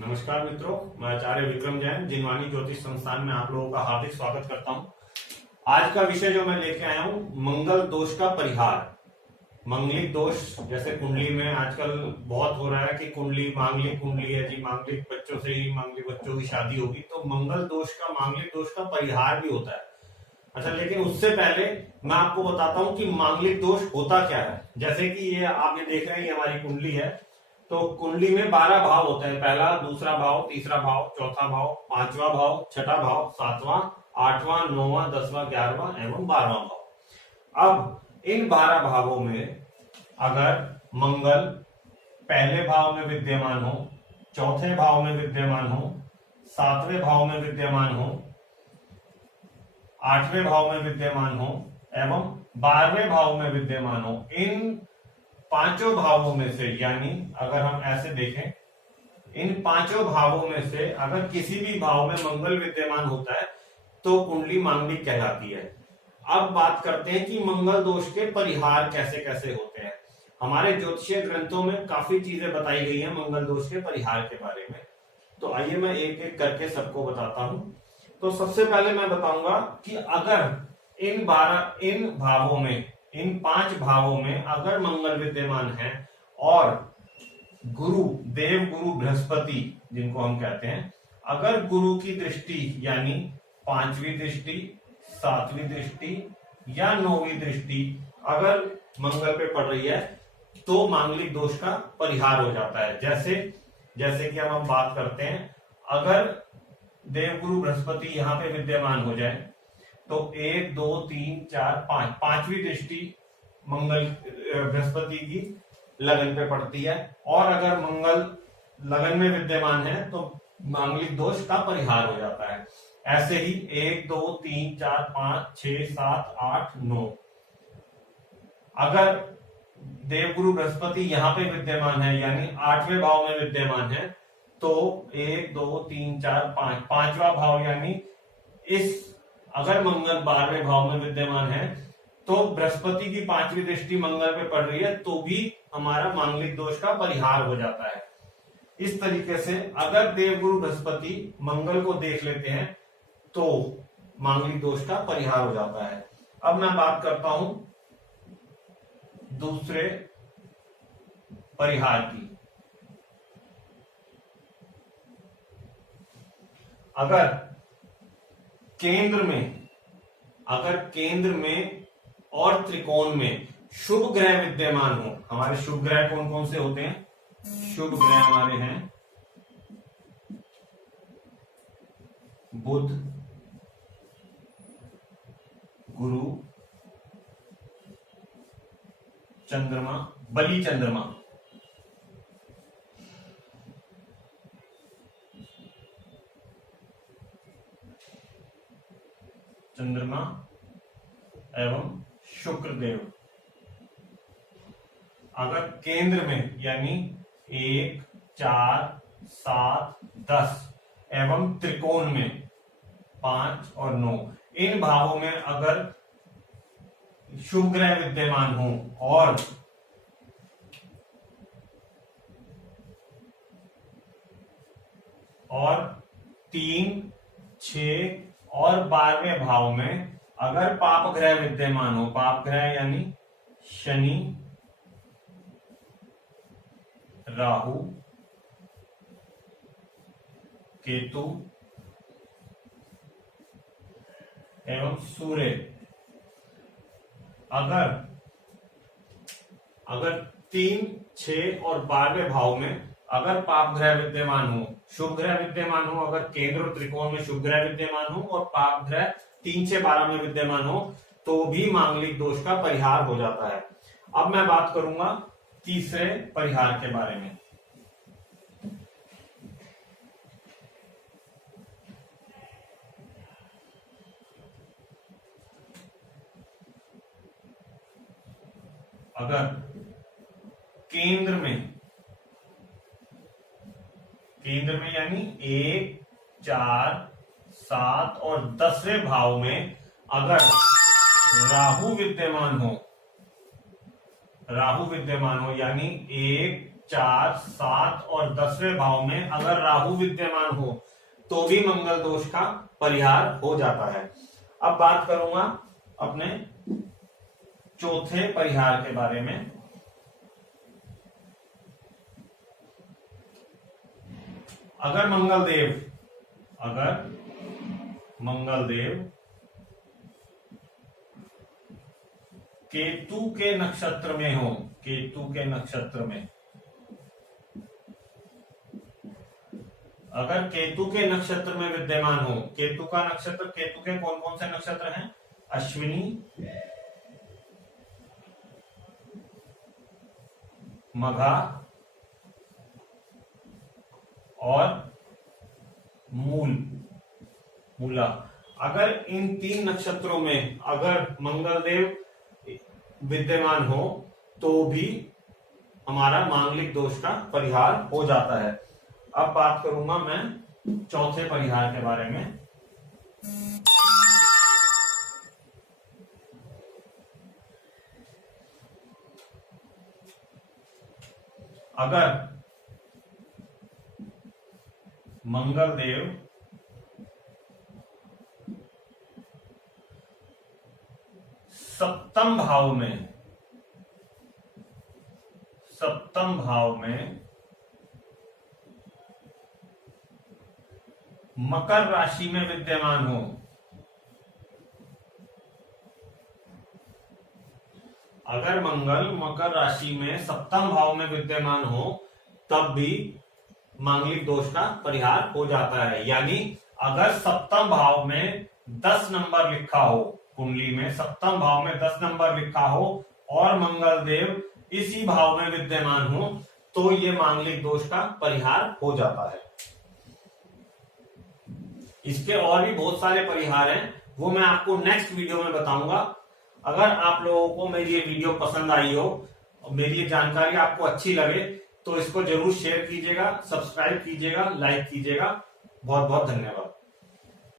नमस्कार मित्रों, मैं आचार्य विक्रम जैन जिनवानी ज्योतिष संस्थान में आप लोगों का हार्दिक स्वागत करता हूं। आज का विषय जो मैं लेके आया हूं, मंगल दोष का परिहार। मंगलिक दोष जैसे कुंडली में आजकल बहुत हो रहा है कि कुंडली मांगलिक कुंडली है जी, मांगलिक बच्चों से ही मांगलिक बच्चों की शादी होगी, तो मंगल दोष का मांगलिक दोष का परिहार भी होता है। अच्छा, लेकिन उससे पहले मैं आपको बताता हूं कि मांगलिक दोष होता क्या है। जैसे कि ये आप ये देख रहे हैं, ये हमारी कुंडली है। तो कुंडली में 12 भाव होते हैं, पहला, दूसरा भाव, तीसरा भाव, चौथा भाव, पांचवा भाव, छठा भाव, सातवां, आठवां, नौवां, 10वां, 11वां एवं 12वां भाव। अब इन 12 भावों में अगर मंगल पहले भाव में विद्यमान हो, चौथे भाव में विद्यमान हो, 7वें भाव में विद्यमान हो, 8वें भाव में विद्यमान हो एवं 12वें भाव में विद्यमान हो, इन पांचों भावों में से, यानी अगर हम ऐसे देखें, इन पांचों भावों में से अगर किसी भी भाव में मंगल विद्यमान होता है तो कुंडली मांगलिक कहलाती है। अब बात करते हैं कि मंगल दोष के परिहार कैसे कैसे होते हैं। हमारे ज्योतिषीय ग्रंथों में काफी चीजें बताई गई हैं मंगल दोष के परिहार के बारे में। तो आइए मैं एक एक करके सबको बताता हूं। तो सबसे पहले मैं बताऊंगा कि अगर इन भावों में, इन 5 भावों में अगर मंगल विद्यमान है और गुरु, देव गुरु बृहस्पति जिनको हम कहते हैं, अगर गुरु की दृष्टि यानी 5वीं दृष्टि, 7वीं दृष्टि या 9वीं दृष्टि अगर मंगल पे पड़ रही है तो मांगलिक दोष का परिहार हो जाता है। जैसे कि हम बात करते हैं, अगर देवगुरु बृहस्पति यहां पे विद्यमान हो जाए तो 1 2 3 4 5, 5वीं दृष्टि मंगल बृहस्पति की लगन पे पड़ती है, और अगर मंगल लगन में विद्यमान है तो मांगलिक दोष का परिहार हो जाता है। ऐसे ही 1 2 3 4 5 6 7 8 9, अगर देवगुरु बृहस्पति यहां पे विद्यमान है यानी 8वें भाव में विद्यमान है तो 1 2 3 4 5, 5वां भाव यानी अगर मंगल 12वें भाव में विद्यमान है तो बृहस्पति की 5वीं दृष्टि मंगल पे पड़ रही है तो भी हमारा मांगलिक दोष का परिहार हो जाता है। इस तरीके से अगर देवगुरु बृहस्पति मंगल को देख लेते हैं तो मांगलिक दोष का परिहार हो जाता है। अब मैं बात करता हूं दूसरे परिहार की। अगर केंद्र में और त्रिकोण में शुभ ग्रह विद्यमान हो, हमारे शुभ ग्रह कौन कौन से होते हैं? शुभ ग्रह हमारे हैं बुध, गुरु, चंद्रमा, बलि चंद्रमा, एवं शुक्रदेव। अगर केंद्र में यानी 1 4 7 10 एवं त्रिकोण में 5 और 9, इन भावों में अगर शुभ ग्रह विद्यमान हो और 3 6 और 12वें भाव में अगर पाप ग्रह विद्यमान हो, पाप ग्रह यानी शनि, राहु, केतु एवं सूर्य, अगर 3 6 और 12वें भाव में अगर पाप ग्रह विद्यमान हो, शुभ ग्रह विद्यमान हो, अगर केंद्र और त्रिकोण में शुभ ग्रह विद्यमान हो और पाप ग्रह 3 से 12 में विद्यमान हो तो भी मांगलिक दोष का परिहार हो जाता है। अब मैं बात करूंगा तीसरे परिहार के बारे में। अगर केंद्र में यानी 1 4 7 और 10वें भाव में अगर राहु विद्यमान हो यानी 1 4, 7 और 10वें भाव में अगर राहु विद्यमान हो तो भी मंगल दोष का परिहार हो जाता है। अब बात करूंगा अपने चौथे परिहार के बारे में। अगर मंगलदेव केतु के नक्षत्र में हो, केतु के नक्षत्र में, अगर केतु के नक्षत्र में विद्यमान हो, केतु का नक्षत्र, केतु के कौन कौन से नक्षत्र हैं? अश्विनी, मघा और मूला। अगर इन 3 नक्षत्रों में अगर मंगलदेव विद्यमान हो तो भी हमारा मांगलिक दोष का परिहार हो जाता है। अब बात करूंगा मैं चौथे परिहार के बारे में। अगर मंगलदेव सप्तम भाव में मकर राशि में विद्यमान हो, अगर मंगल मकर राशि में सप्तम भाव में विद्यमान हो तब भी मांगलिक दोष का परिहार हो जाता है। यानी अगर सप्तम भाव में 10 नंबर लिखा हो, कुंडली में सप्तम भाव में 10 नंबर लिखा हो और मंगलदेव इसी भाव में विद्यमान हो तो ये मांगलिक दोष का परिहार हो जाता है। इसके और भी बहुत सारे परिहार हैं, वो मैं आपको नेक्स्ट वीडियो में बताऊंगा। अगर आप लोगों को मेरी ये वीडियो पसंद आई हो और मेरी ये जानकारी आपको अच्छी लगे तो इसको जरूर शेयर कीजिएगा, सब्सक्राइब कीजिएगा, लाइक कीजिएगा। बहुत बहुत धन्यवाद।